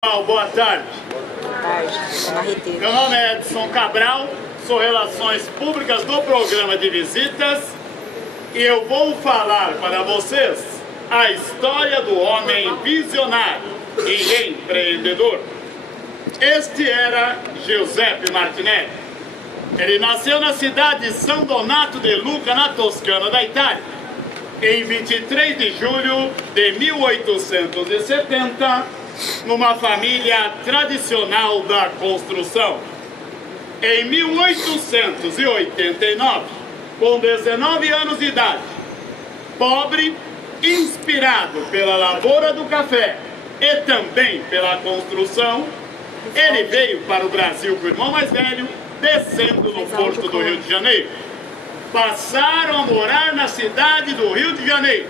Boa tarde. Boa tarde, Marreteiro. Meu nome é Edson Cabral, sou Relações Públicas do programa de visitas e eu vou falar para vocês a história do homem visionário e empreendedor. Este era Giuseppe Martinelli. Ele nasceu na cidade de São Donato de Luca, na Toscana da Itália, em 23 de julho de 1870, numa família tradicional da construção. Em 1889, com 19 anos de idade, pobre, inspirado pela lavoura do café e também pela construção, ele veio para o Brasil com o irmão mais velho, descendo no porto do Rio de Janeiro. Passaram a morar na cidade do Rio de Janeiro.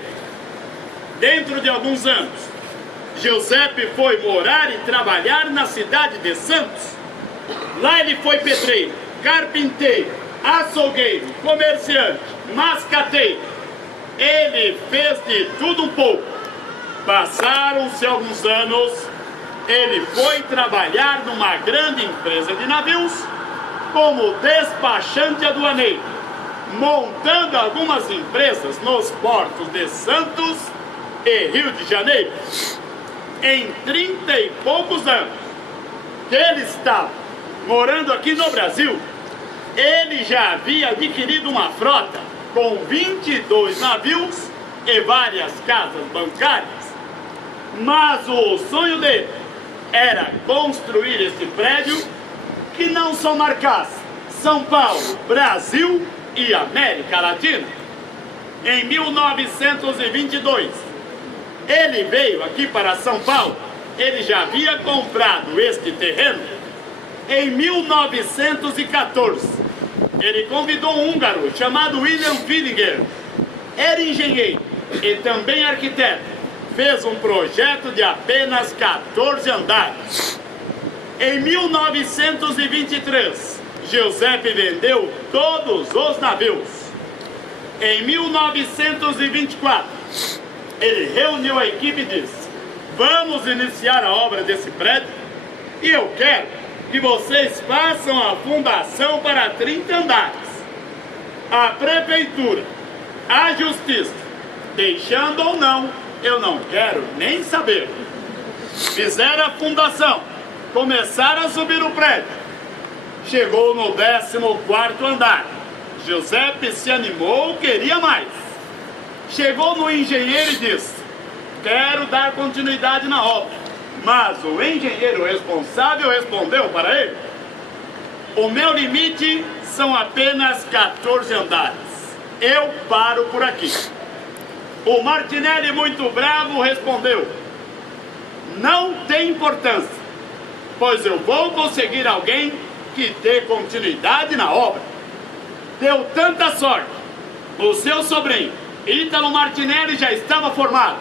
Dentro de alguns anos, Giuseppe foi morar e trabalhar na cidade de Santos. Lá ele foi pedreiro, carpinteiro, açougueiro, comerciante, mascateiro. Ele fez de tudo um pouco. Passaram-se alguns anos, ele foi trabalhar numa grande empresa de navios como despachante aduaneiro, montando algumas empresas nos portos de Santos e Rio de Janeiro. Em 30 e poucos anos que ele estava morando aqui no Brasil, ele já havia adquirido uma frota com 22 navios e várias casas bancárias. Mas o sonho dele era construir esse prédio que não só marcasse São Paulo, Brasil e América Latina. Em 1922, ele veio aqui para São Paulo. Ele já havia comprado este terreno. Em 1914, ele convidou um húngaro chamado William Fidinger. Era engenheiro e também arquiteto. Fez um projeto de apenas 14 andares. Em 1923, Giuseppe vendeu todos os navios. Em 1924, ele reuniu a equipe e disse: vamos iniciar a obra desse prédio e eu quero que vocês façam a fundação para 30 andares. A prefeitura, a justiça, deixando ou não, eu não quero nem saber. Fizeram a fundação, começaram a subir o prédio. Chegou no 14º andar. Giuseppe se animou, queria mais. Chegou no engenheiro e disse: quero dar continuidade na obra. Mas o engenheiro responsável respondeu para ele: o meu limite são apenas 14 andares. Eu paro por aqui. O Martinelli, muito bravo, respondeu: não tem importância, pois eu vou conseguir alguém que dê continuidade na obra. Deu tanta sorte, o seu sobrinho Ítalo Martinelli já estava formado,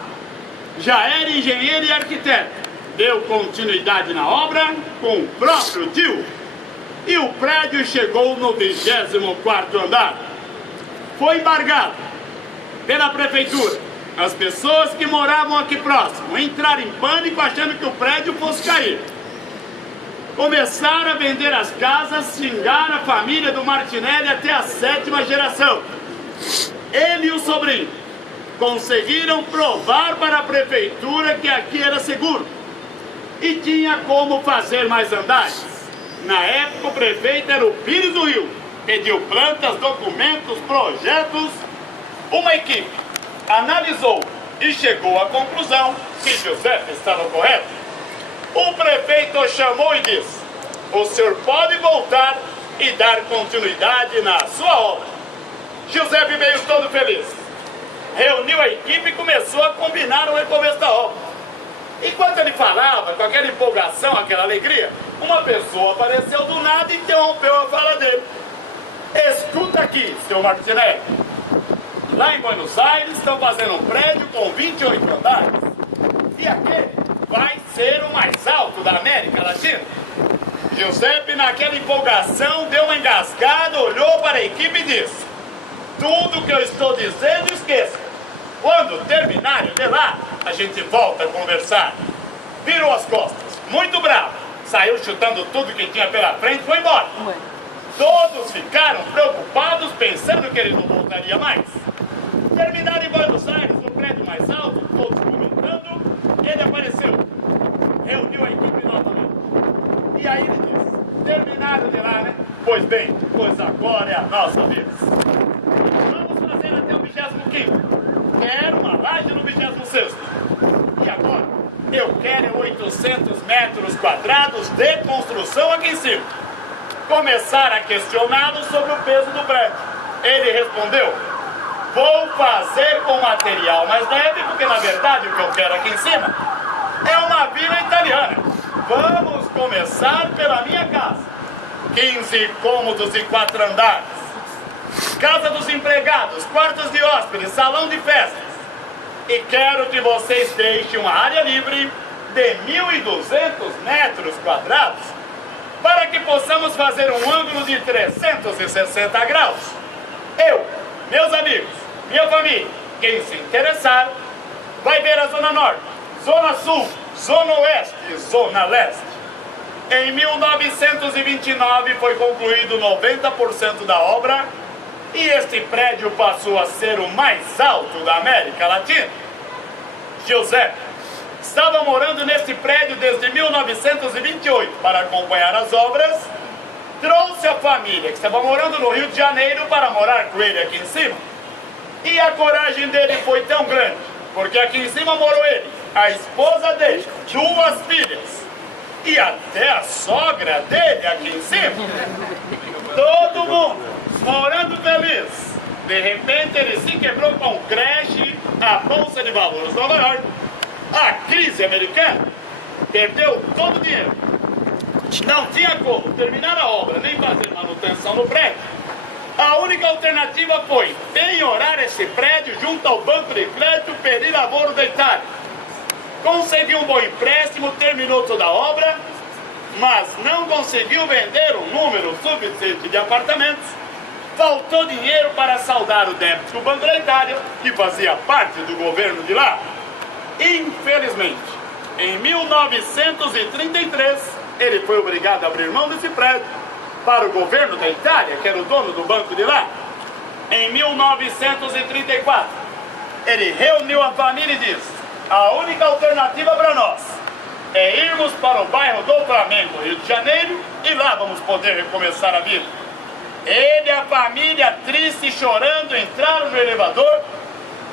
já era engenheiro e arquiteto. Deu continuidade na obra com o próprio tio. E o prédio chegou no 24º andar. Foi embargado pela prefeitura. As pessoas que moravam aqui próximo entraram em pânico achando que o prédio fosse cair. Começaram a vender as casas, xingaram a família do Martinelli até a 7ª geração. Ele e o sobrinho conseguiram provar para a prefeitura que aqui era seguro e tinha como fazer mais andares. Na época o prefeito era o Pires do Rio. Pediu plantas, documentos, projetos. Uma equipe analisou e chegou à conclusão que Giuseppe estava correto. O prefeito o chamou e disse: o senhor pode voltar e dar continuidade na sua obra. Giuseppe veio todo feliz. Reuniu a equipe e começou a combinar o recomeço da obra. Enquanto ele falava, com aquela empolgação, aquela alegria, uma pessoa apareceu do nada e interrompeu a fala dele. Escuta aqui, seu Martinelli. Lá em Buenos Aires estão fazendo um prédio com 28 andares. E aquele vai ser o mais alto da América Latina. Giuseppe, naquela empolgação, deu uma engasgada, olhou para a equipe e disse: tudo que eu estou dizendo, esqueça. Quando terminarem de lá, a gente volta a conversar. Virou as costas. Muito saiu chutando tudo que tinha pela frente e foi embora. Ué. Todos ficaram preocupados, pensando que ele não voltaria mais. Terminaram em Buenos Aires, no prédio mais alto, todos comentando, ele apareceu. Reuniu a equipe novamente. E aí ele disse, terminaram de lá, né? Pois bem, pois agora é a nossa vez. Vamos fazer até o 25º. Quero uma laje no 26º. E agora, eu quero 800 metros quadrados de construção aqui em cima. Começaram a questioná-lo sobre o peso do prédio. Ele respondeu, vou fazer com material mais leve, porque na verdade o que eu quero aqui em cima é uma vila italiana. Vamos começar pela minha casa. 15 cômodos e 4 andares. Casa dos empregados, quartos de hóspedes, salão de festas. E quero que vocês deixem uma área livre de 1.200 metros quadrados para que possamos fazer um ângulo de 360 graus. Eu, meus amigos, minha família, quem se interessar, vai ver a Zona Norte, Zona Sul, Zona Oeste e Zona Leste. Em 1929 foi concluído 90% da obra e este prédio passou a ser o mais alto da América Latina. José estava morando neste prédio desde 1928 para acompanhar as obras. Trouxe a família que estava morando no Rio de Janeiro para morar com ele aqui em cima. E a coragem dele foi tão grande, porque aqui em cima morou ele, a esposa dele, 2 filhas e até a sogra dele aqui em cima. Todo mundo morando feliz. De repente ele se quebrou com o crash, a Bolsa de Valores de Nova York, a crise americana, perdeu todo o dinheiro. Não tinha como terminar a obra, nem fazer manutenção no prédio. A única alternativa foi penhorar esse prédio junto ao Banco de Crédito per il Lavoro da Itália. Conseguiu um bom empréstimo, terminou toda a obra, mas não conseguiu vender um número suficiente de apartamentos. Faltou dinheiro para saldar o débito do Banco da Itália, que fazia parte do governo de lá. Infelizmente, em 1933, ele foi obrigado a abrir mão desse prédio para o governo da Itália, que era o dono do banco de lá. Em 1934, ele reuniu a família e disse, a única alternativa para nós é irmos para o bairro do Flamengo, Rio de Janeiro, e lá vamos poder recomeçar a vida. Ele e a família, triste e chorando, entraram no elevador,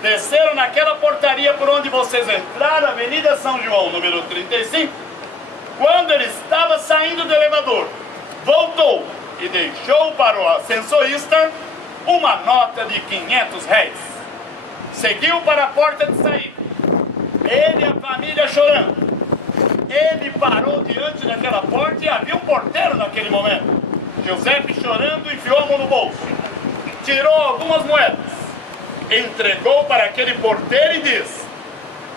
desceram naquela portaria por onde vocês entraram, Avenida São João, número 35. Quando ele estava saindo do elevador, voltou e deixou para o ascensorista uma nota de R$500. Seguiu para a porta de saída. Ele e a família chorando. Ele parou diante daquela porta e havia um porteiro naquele momento. Giuseppe, chorando, enfiou a mão no bolso, tirou algumas moedas, entregou para aquele porteiro e disse,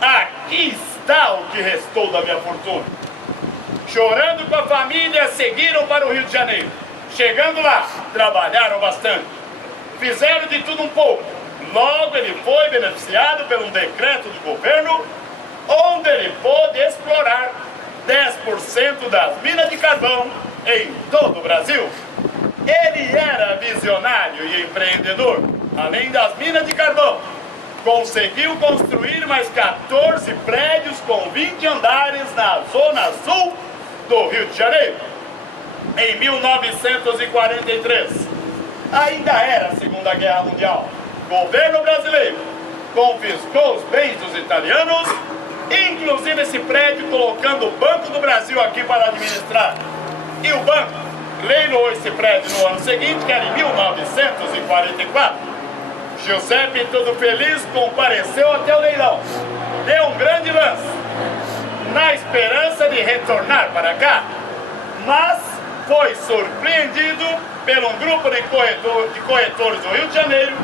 aqui está o que restou da minha fortuna. Chorando com a família, seguiram para o Rio de Janeiro. Chegando lá, trabalharam bastante, fizeram de tudo um pouco. Logo ele foi beneficiado por um decreto do governo, onde ele pôde explorar 10% das minas de carvão em todo o Brasil. Ele era visionário e empreendedor. Além das minas de carvão, conseguiu construir mais 14 prédios com 20 andares na zona sul do Rio de Janeiro. Em 1943, ainda era a Segunda Guerra Mundial, o governo brasileiro confiscou os bens dos italianos, inclusive esse prédio, colocando o Banco do Brasil aqui para administrar. E o banco leiloou esse prédio no ano seguinte, que era em 1944. Giuseppe, todo feliz, compareceu até o leilão. Deu um grande lance, na esperança de retornar para cá. Mas foi surpreendido por um grupo de corretores do Rio de Janeiro,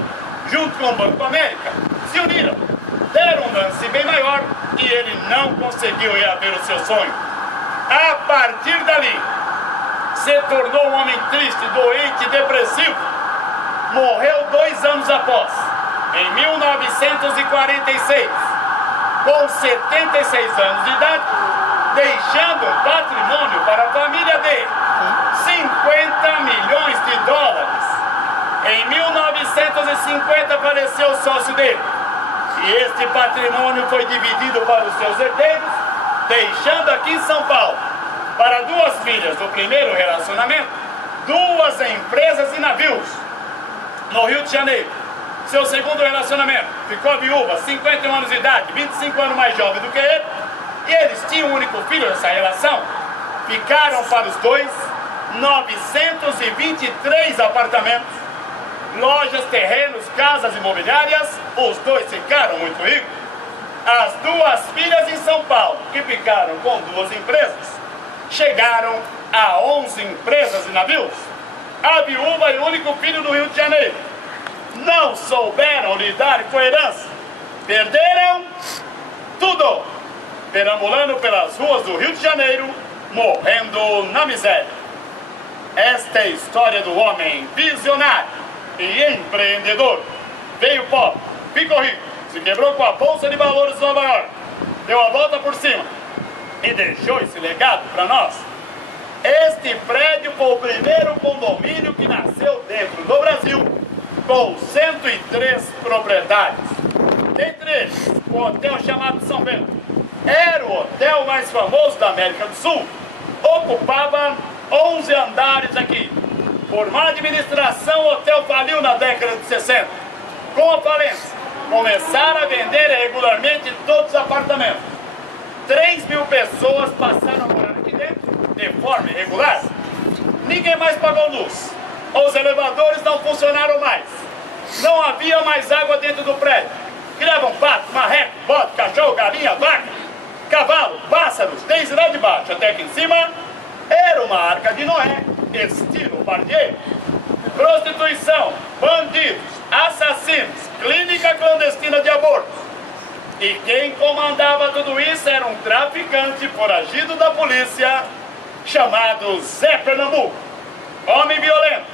junto com o Banco América. Se uniram, deram um lance bem maior e ele não conseguiu reaver o seu sonho. A partir dali, se tornou um homem triste, doente, depressivo. Morreu 2 anos após, em 1946, com 76 anos de idade, deixando um patrimônio para a família. Em 1950 faleceu o sócio dele. E este patrimônio foi dividido para os seus herdeiros, deixando aqui em São Paulo, para duas filhas do primeiro relacionamento, duas empresas e navios. No Rio de Janeiro, seu segundo relacionamento, ficou viúva, 51 anos de idade, 25 anos mais jovem do que ele, e eles tinham um único filho nessa relação. Ficaram para os dois 923 apartamentos, lojas, terrenos, casas imobiliárias. Os dois ficaram muito ricos. As duas filhas em São Paulo, que ficaram com duas empresas, chegaram a 11 empresas e navios. A viúva e o único filho do Rio de Janeiro não souberam lidar com a herança. Perderam tudo, perambulando pelas ruas do Rio de Janeiro, morrendo na miséria. Esta é a história do homem visionário e empreendedor. Veio pobre, ficou rico, se quebrou com a Bolsa de Valores de Nova York, deu a volta por cima e deixou esse legado para nós. Este prédio foi o primeiro condomínio que nasceu dentro do Brasil, com 103 propriedades. Dentre eles, o hotel chamado São Bento. Era o hotel mais famoso da América do Sul. Ocupava 11 andares aqui. Por má administração, o hotel faliu na década de 60. Com a falência, começaram a vender regularmente todos os apartamentos. 3.000 pessoas passaram a morar aqui dentro de forma irregular. Ninguém mais pagou luz. Os elevadores não funcionaram mais. Não havia mais água dentro do prédio. Criavam pato, marreco, bode, cachorro, galinha, vaca, cavalo, pássaros, desde lá de baixo até aqui em cima. Era uma arca de Noé, estilo Bardier. Prostituição, bandidos, assassinos, clínica clandestina de abortos. E quem comandava tudo isso era um traficante foragido da polícia, chamado Zé Pernambuco. Homem violento,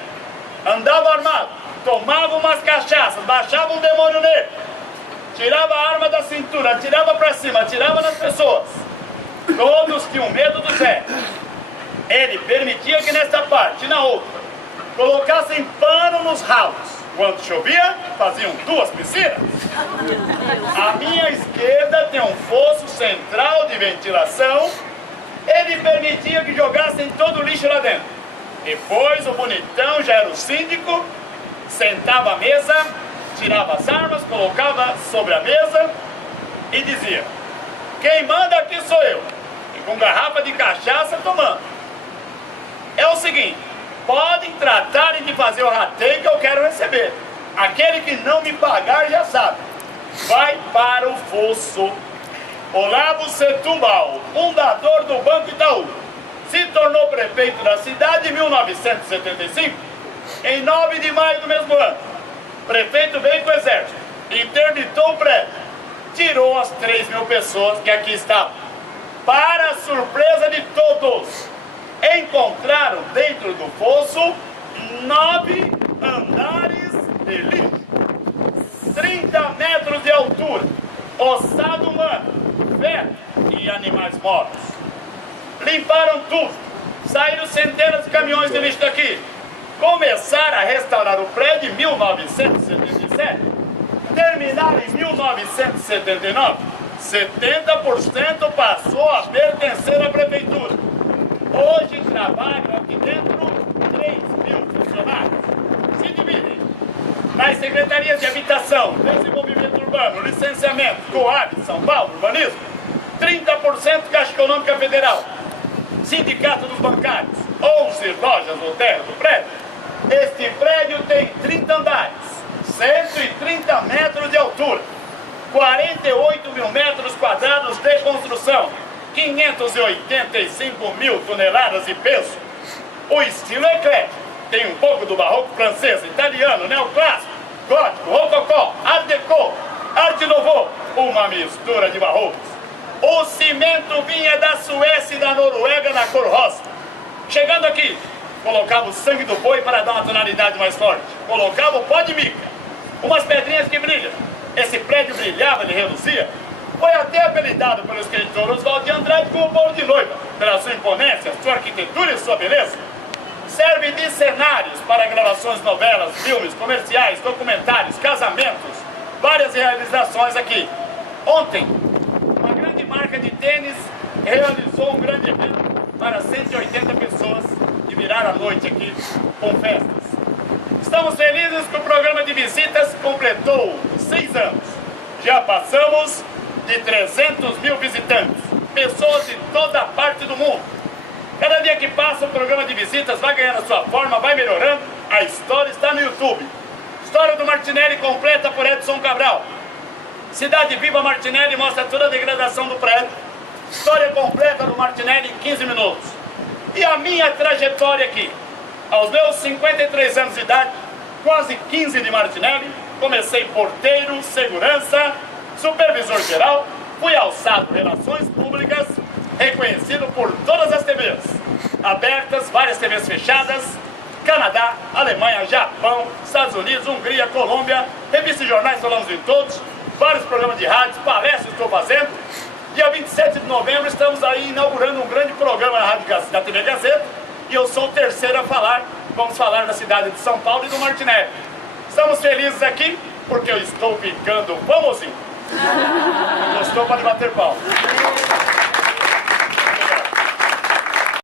andava armado, tomava umas cachaças, baixava um demônio nele, tirava a arma da cintura, atirava pra cima, atirava nas pessoas. Todos tinham medo do Zé. Ele permitia que nessa parte e na outra colocassem pano nos ralos. Quando chovia, faziam duas piscinas. À minha esquerda tem um fosso central de ventilação. Ele permitia que jogassem todo o lixo lá dentro. Depois o bonitão, já era o síndico, sentava à mesa, tirava as armas, colocava sobre a mesa e dizia: quem manda aqui sou eu. E com garrafa de cachaça tomando. É o seguinte, podem tratarem de fazer o rateio que eu quero receber. Aquele que não me pagar já sabe, vai para o fosso. Olavo Setúbal, fundador do Banco Itaú, se tornou prefeito da cidade em 1975. Em 9 de maio do mesmo ano, o prefeito veio com o exército, interditou o prédio, tirou as 3.000 pessoas que aqui estavam. Para a surpresa de todos, encontraram dentro do fosso 9 andares de lixo, 30 metros de altura, ossado humano, feto e animais mortos. Limparam tudo, saíram centenas de caminhões de lixo daqui, começaram a restaurar o prédio em 1977, terminaram em 1979, 70% passou a pertencer à prefeitura. Hoje trabalham aqui dentro 3.000 funcionários. Se dividem nas secretarias de habitação, desenvolvimento urbano, licenciamento, Coab, São Paulo, urbanismo, 30% Caixa Econômica Federal, Sindicato dos Bancários, 11 lojas no térreo do prédio. Este prédio tem 30 andares, 130 metros de altura, 48.000 metros quadrados de construção, 585 mil toneladas de peso. O estilo é eclético, tem um pouco do barroco francês, italiano, neoclássico, gótico, rococó, art déco, arte nouveau, uma mistura de barrocos. O cimento vinha da Suécia e da Noruega na cor rosa. Chegando aqui, colocava o sangue do boi para dar uma tonalidade mais forte, colocava o pó de mica, umas pedrinhas que brilham. Esse prédio brilhava, ele reluzia. Foi até apelidado pelo escritor Oswald de Andrade como bolo de noiva, pela sua imponência, sua arquitetura e sua beleza. serve de cenários para gravações de novelas, filmes, comerciais, documentários, casamentos, várias realizações aqui. Ontem, uma grande marca de tênis realizou um grande evento para 180 pessoas que viraram a noite aqui com festas. Estamos felizes que o programa de visitas completou 6 anos. Já passamos de 300 mil visitantes, pessoas de toda parte do mundo. Cada dia que passa, o programa de visitas vai ganhando a sua forma, vai melhorando. A história está no YouTube. História do Martinelli completa por Edson Cabral. Cidade Viva Martinelli mostra toda a degradação do prédio. História completa do Martinelli em 15 minutos. E a minha trajetória aqui. Aos meus 53 anos de idade, quase 15 de Martinelli, comecei porteiro, segurança, supervisor geral, fui alçado Relações Públicas, reconhecido por todas as TVs abertas, várias TVs fechadas, Canadá, Alemanha, Japão, Estados Unidos, Hungria, Colômbia, revistas e jornais, falamos em todos, vários programas de rádio, palestras estou fazendo. Dia 27 de novembro estamos aí inaugurando um grande programa na Rádio da TV Gazeta e eu sou o terceiro a falar. Vamos falar da cidade de São Paulo e do Martinelli. Estamos felizes aqui porque eu estou ficando famosinho. Gostou? Pode bater palma.